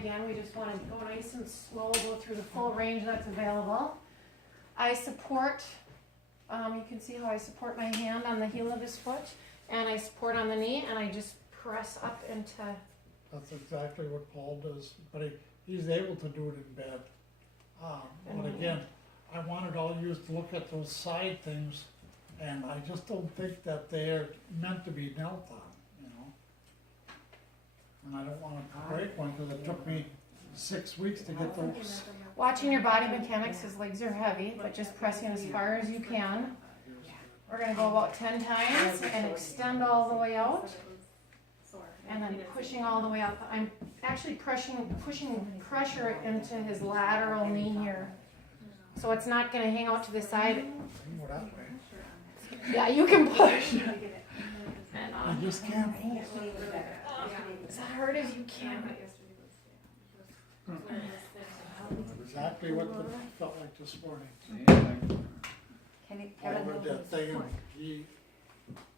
again, we just want to go nice and slow, go through the full range that's available. I support, you can see how I support my hand on the heel of his foot, and I support on the knee, and I just press up into. That's exactly what Paul does, but he's able to do it in bed. But again, I wanted all you to look at those side things, and I just don't think that they're meant to be knelt on, you know? And I don't wanna break one, cause it took me 6 weeks to get those. Watching your body mechanics, his legs are heavy, but just pressing as far as you can. We're gonna go about 10 times and extend all the way out. And then pushing all the way up. I'm actually pushing pressure into his lateral knee here. So it's not gonna hang out to the side. Yeah, you can push. And I just can't. as hard as you can. Exactly what it felt like this morning. Kevin, Over that thing, and he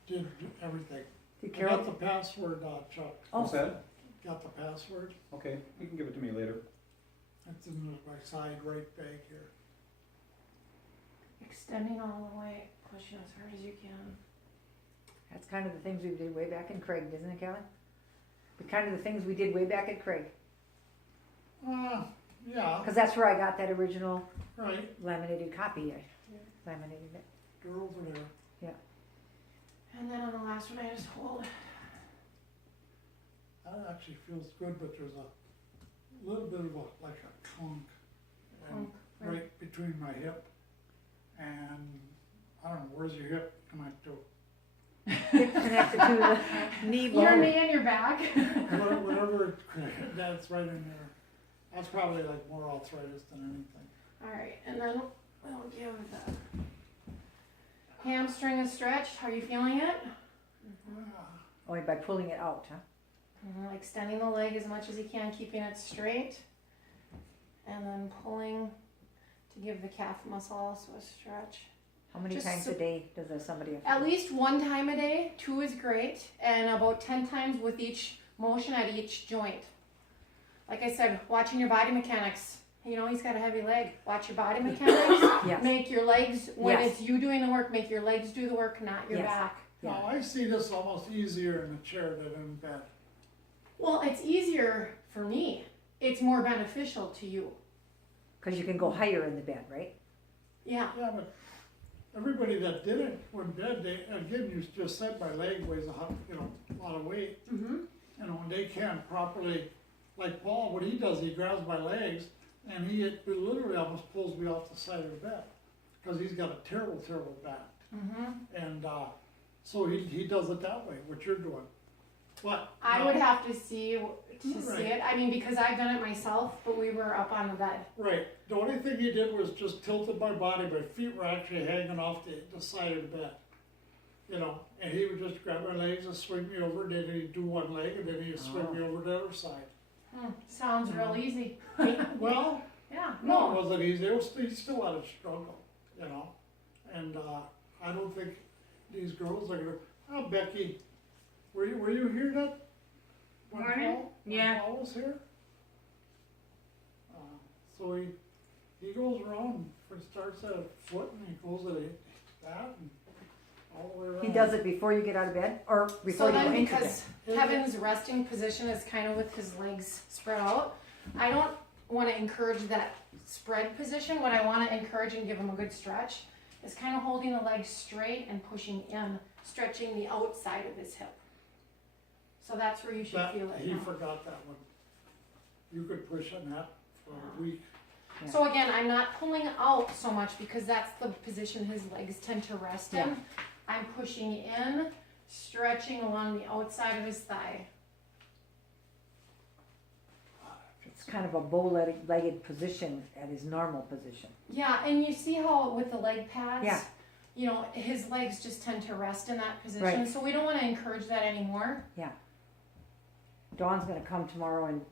did everything. did I Carol, got the password, Chuck. What's that? Got the password? Okay, you can give it to me later. It's in my side right bag here. Extending all the way, pushing as hard as you can. that's kind of the things we did way back in Craig, isn't it, Kevin? The kind of the things we did way back at Craig, Yeah, because that's where I got that original right, laminated copy. I laminated it. they're over there. And then on the last one, I just hold. That actually feels good, but there's a little bit of like a clunk. And right between my hip and, I don't know, where's your hip connect to? Hip connected to the knee Your bone. knee and your back. Whatever, that's right in there. That's probably like more arthritis than anything. Alright, and then we'll give the hamstring a stretch. How are you feeling it? Only by pulling it out, huh? Extending the leg as much as you can, keeping it straight. And then pulling to give the calf muscle also a stretch. How many Just times so- a day does somebody have to At do? least 1 time a day, 2 is great, and about 10 times with each motion at each joint. Like I said, watching your body mechanics. You know, he's got a heavy leg. Watch your body mechanics. Yes. Make your legs, when Yes. it's you doing the work, make your legs do the work, not your Yes. back. Now, I see this almost easier in a chair than in bed. Well, it's easier for me. It's more beneficial to you. Because you can go higher in the bed, right? Yeah. Yeah, but everybody that did it when bed, they, again, you just said my leg weighs a lot of weight. Mm-hmm. You know, and they can't properly, like Paul, what he does, he grabs my legs and he literally almost pulls me off the side of the bed because he's got a terrible, terrible back. Mm-hmm. And so he does it that way, what you're doing. But I would have to see Right. it. I mean, because I've done it myself, but we were up on the bed. right, the only thing he did was just tilted my body. My feet were actually hanging off the side of the bed. You know, and he would just grab my legs and swing me over, and then he'd do one leg, and then he'd swing me over to the other side. Sounds real easy. Well, Yeah. no, it wasn't easy. He still had a struggle, you know. And I don't think these girls are gonna. Oh, Becky, were you here that when Morning. when Paul was here? So he goes around. Starts at a foot and he goes at that and all the way around. He does it before you get out of bed or before So you go then, into bed. because Kevin's resting position is kind of with his legs spread out, I don't want to encourage that spread position. What I want to encourage and give him a good stretch is kind of holding the legs straight and pushing in, stretching the outside of his hip. So that's where you should That, feel it he now. forgot that one. You could push on that for a week. So again, I'm not pulling out so much because that's the position his legs tend to rest in. I'm pushing in, stretching along the outside of his thigh. It's kind of a bow-legged position at his normal position. Yeah, and you see how with the leg pads, Yeah. you know, his legs just tend to rest in that position. Right. So we don't want to encourage that anymore. Dawn's gonna come tomorrow and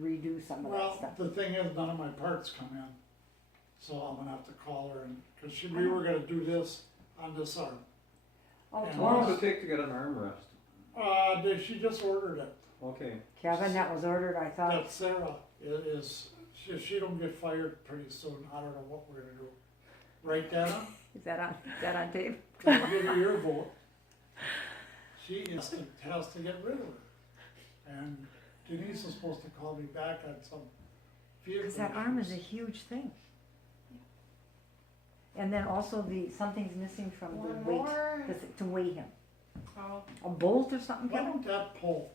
redo some of that Well, stuff. the thing is, none of my parts come in. So I'm gonna have to call her and, cause we were gonna do this on this arm. Oh, and How long tomorrow. does it take to get an armrest? She just ordered it. Okay. Kevin, that was ordered, I thought. That Sarah she don't get fired pretty soon, I don't know what we're gonna do. Right, Dana? Is that on tape? I'll give you your vote. She has to get rid of her. And Denise is supposed to call me back on some vehicle Cause that arm is a issues. huge thing. And then also something's missing from the One weight, more. to weigh him. Oh, A bolt or something, Why Kevin? don't that pull,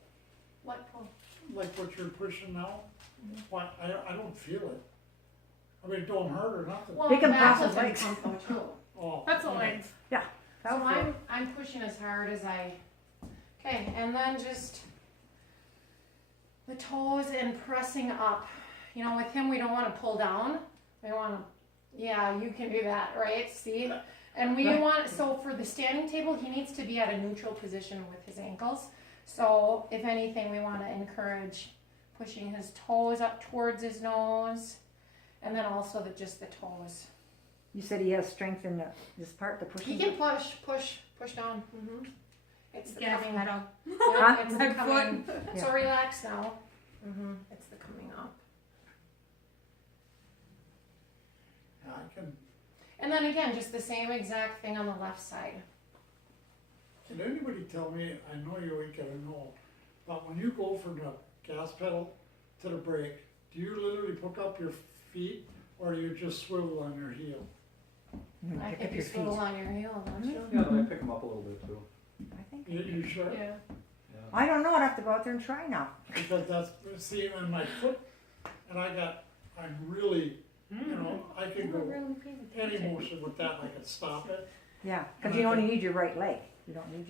what pull? like what you're pushing now? Why, I don't feel it. I mean, it don't hurt or nothing. Well, They can back pass was the in legs. pump though too. Oh, That's all okay. right. That So was good. I'm pushing as hard as okay, and then just the toes and pressing up. You know, with him, we don't want to pull down. We want to, yeah, you can do that, right? See? And we want, so for the standing table, he needs to be at a neutral position with his ankles. So if anything, we want to encourage pushing his toes up towards his nose, and then also just the toes. You said he has strength in this part, the pushing. He can push down. It's the Gas coming. pedal. Yeah, it's the My coming. Yeah. So relax now. It's the coming up. Yeah, I can, And then again, just the same exact thing on the left side. can anybody tell me, I know you ain't gonna know, but when you go from the gas pedal to the brake, do you literally pick up your feet or do you just swivel on your heel? I Pick think up you your feet. swivel on your heel, don't you? Yeah, but I pick them up a little bit too. I think. You sure? Yeah. Yeah. I don't know, I'd have to go out there and try now. Because that's, see, on my foot, and I'm really, you know, I can go any motion with that, I can stop it. Yeah, cause you only need your right leg, you don't need your